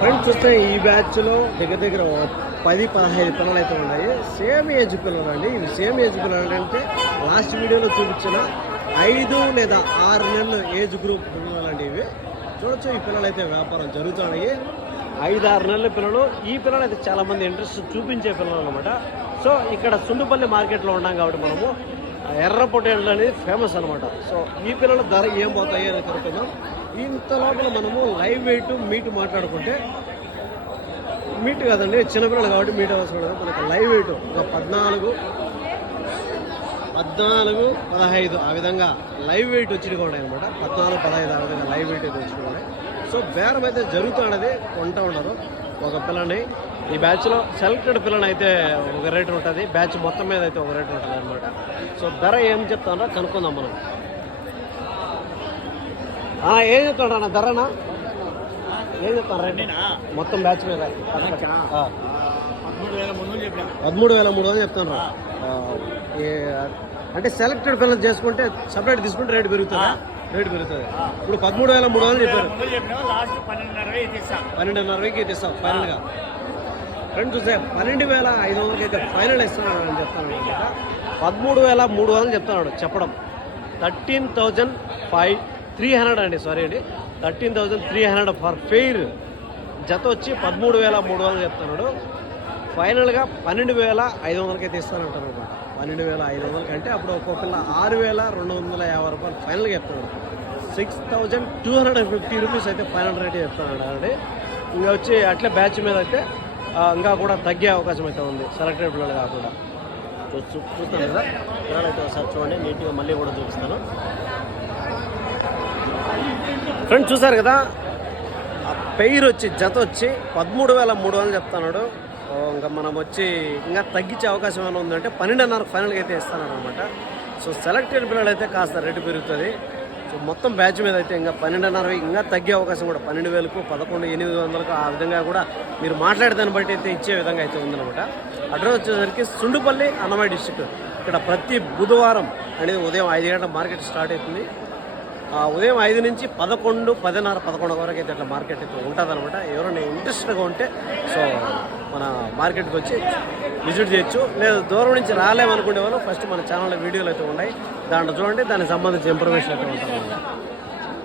Friends చూస్తే ఈ బ్యాచ్లో దగ్గర దగ్గర 10-15 పిల్లలు అయితే ఉన్నాయి. సేమ్ ఏజ్ పిల్లలు అండి. ఇవి సేమ్ ఏజ్ పిల్లలు అంటే లాస్ట్ వీడియోలో చూపించిన 5 లేదా 6 నెలల ఏజ్ గ్రూప్ పిల్లలండి. ఇవి చూడొచ్చు. ఈ పిల్లలు అయితే వ్యాపారం జరుగుతున్నాయి. 5-6 నెలల పిల్లలు. ఈ పిల్లలు అయితే చాలామంది ఇంట్రెస్ట్ చూపించే పిల్లలు అనమాట. సో ఇక్కడ సుండుపల్లి మార్కెట్లో ఉన్నాం కాబట్టి మనము ఎర్ర పొట్టేళ్ళు అనేది ఫేమస్ అనమాట. సో ఈ పిల్లల ధర ఏం పోతాయి అని కనుక్కుందాం. ఇంత లోపల మనము లైవ్ వెయిట్ మీట్ మాట్లాడుకుంటే, మీట్ కదండి చిన్నపిల్లలు కాబట్టి మీట్ అవసరం లేదు. మనకు లైవ్ వెయిట్ ఒక 14, 15 ఆ విధంగా లైవ్ వెయిట్ వచ్చినవి అనమాట. 14, 15 ఆ విధంగా లైవ్ వెయిట్ అయితే వచ్చినవి. సో బేరం అయితే జరుగుతున్నది, కొంటూ ఉండరు. ఒక పిల్లని ఈ బ్యాచ్లో సెలెక్టెడ్ పిల్లని అయితే ఒక రేటు ఉంటుంది, బ్యాచ్ మొత్తం మీద అయితే ఒక రేటు ఉంటుంది అనమాట. సో ధర ఏం చెప్తానో కనుక్కుందాం మనం. ఏం చెప్తాడు అన్న ధరనా? ఏం చెప్తాను రేటు మొత్తం బ్యాచ్ మీద? 13,300 చెప్తాను. అంటే సెలెక్టెడ్ పిల్లలు చేసుకుంటే సపరేట్ తీసుకుంటే రేటు పెరుగుతుంది. ఇప్పుడు 13,300 చెప్పారు. 12,500కి ఇస్తాం ఫైనల్గా. ఫ్రెండ్ చూస్తే 12,500కి అయితే ఫైనల్ ఇస్తున్నాడు అని చెప్తాను అనమాట. 13,300 చెప్తున్నాడు చెప్పడం. 13,300 అండి, సారీ అండి, 13,300 ఫర్ ఫెయిర్. జత వచ్చి 13,300 చెప్తున్నాడు. ఫైనల్గా 12,500కి అయితే ఇస్తానంటారు అనమాట. 12,500 అంటే అప్పుడు ఒక్కో పిల్ల 6,250 రూపాయలు ఫైనల్గా చెప్తున్నాడు. 6,250 రూపీస్ అయితే ఫైనల్ రేట్ చెప్తున్నాడు అండి. ఇంకా వచ్చి అట్లే బ్యాచ్ మీద అయితే ఇంకా కూడా తగ్గే అవకాశం అయితే ఉంది, సెలెక్టెడ్ పిల్లలు కాకుండా. చూస్తాను కదా పిల్లలు అయితే ఒకసారి చూడండి, నీట్గా మళ్ళీ కూడా చూపిస్తాను. ఫ్రెండ్స్ చూసారు కదా, ఆ పెయిర్ వచ్చి జత వచ్చి 13,300 చెప్తున్నాడు. ఇంకా మనం వచ్చి ఇంకా తగ్గించే అవకాశం ఏమైనా ఉందంటే 12,500 ఫైనల్గా అయితే ఇస్తాను అనమాట. సో సెలెక్టెడ్ పిల్లలు అయితే కాస్త రేటు పెరుగుతుంది. సో మొత్తం బ్యాచ్ మీద అయితే ఇంకా 12,500 ఇంకా తగ్గే అవకాశం కూడా 12,000కు 11,800కు ఆ విధంగా కూడా మీరు మాట్లాడే దాన్ని బట్టి అయితే ఇచ్చే విధంగా అయితే ఉందన్నమాట. అడ్రస్ వచ్చేసరికి సుండుపల్లి, అన్నమయ్య డిస్ట్రిక్ట్. ఇక్కడ ప్రతి బుధవారం అనేది ఉదయం 5 గంటల మార్కెట్ స్టార్ట్ అవుతుంది. ఉదయం 5 నుంచి 11, 10:30, 11 వరకు అయితే అట్లా మార్కెట్ అయితే ఉంటుంది అనమాట. ఎవరైనా ఇంట్రెస్ట్గా ఉంటే సో మన మార్కెట్కి వచ్చి విజిట్ చేయొచ్చు. లేదా దూరం నుంచి రాలేమనుకునే వాళ్ళు ఫస్ట్ మన ఛానల్లో వీడియోలు అయితే ఉన్నాయి, దాంట్లో చూడండి, దానికి సంబంధించిన ఇన్ఫర్మేషన్ అయితే ఉంటుంది.